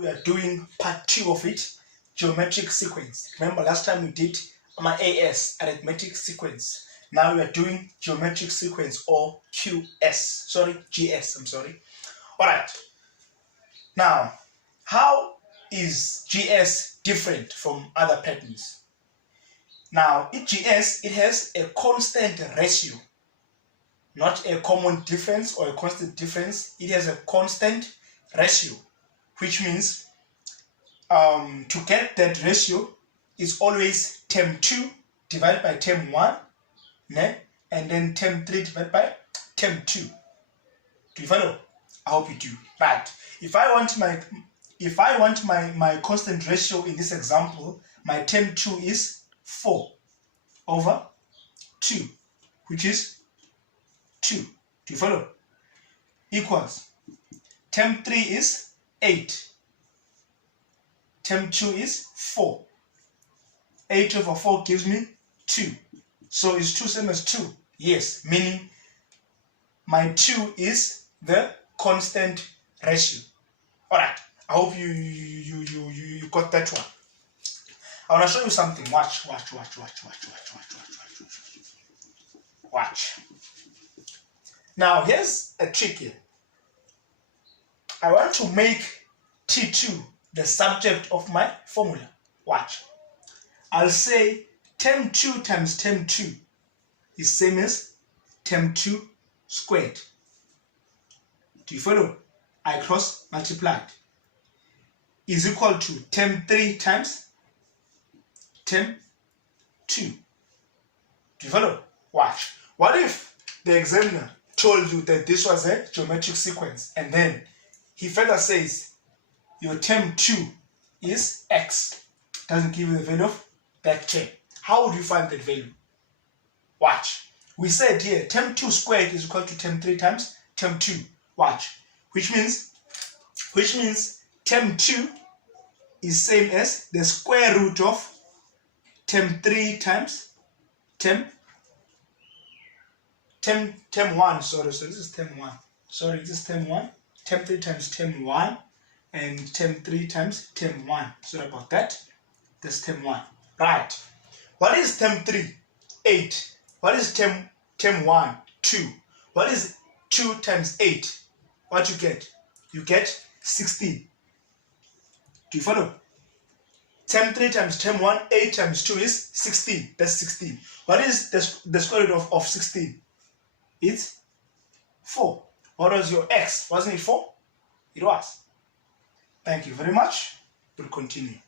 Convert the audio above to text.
we are doing part 2 of it, geometric sequence. Remember last time we did my AS, arithmetic sequence. Now we are doing geometric sequence or GS, I'm sorry. Alright, now how is GS different from other patterns? Now in GS, it has a constant ratio, not a common difference or a constant difference. It has a constant ratio, which means to get that ratio is always term 2 divided by term 1, and then term 3 divided by term 2. Do you follow? I hope you do. Right. If I want my constant ratio in this example, my term 2 is 4 over 2, which is 2. Do you follow? Equals term 3 is 8. Term 2 is 4. 8 over 4 gives me 2. So is 2 same as 2? Yes, meaning my 2 is the constant ratio. Alright, I hope you got that one. I want to show you something. Watch. Now here's a trick here. I want to make T2 the subject of my formula. Watch. I'll say term 2 times term 2 is same as term 2 squared. Do you follow? I cross multiplied is equal to term 3 times term 2. Do you follow? Watch. What if the examiner told you that this was a geometric sequence, and then he further says your term 2 is x, doesn't give you the value of that term? How would you find that value? Watch. We said here term 2 squared is equal to term 3 times term 2. Watch. Which means term 2 is same as the square root of term 3 times term 1. Sorry, this is term 1. Sorry, this is term 1. Term 3 times term 1 and term 3 times term 1. Sorry about that. That's term 1. Right. What is term 3? 8. What is term 1? 2. What is 2 times 8? What you get? You get 16. Do you follow? Term 3 times term 1, 8 times 2 is 16. That's 16. What is the square root of 16? It's 4. What was your x? Wasn't it 4? It was. Thank you very much. We'll continue.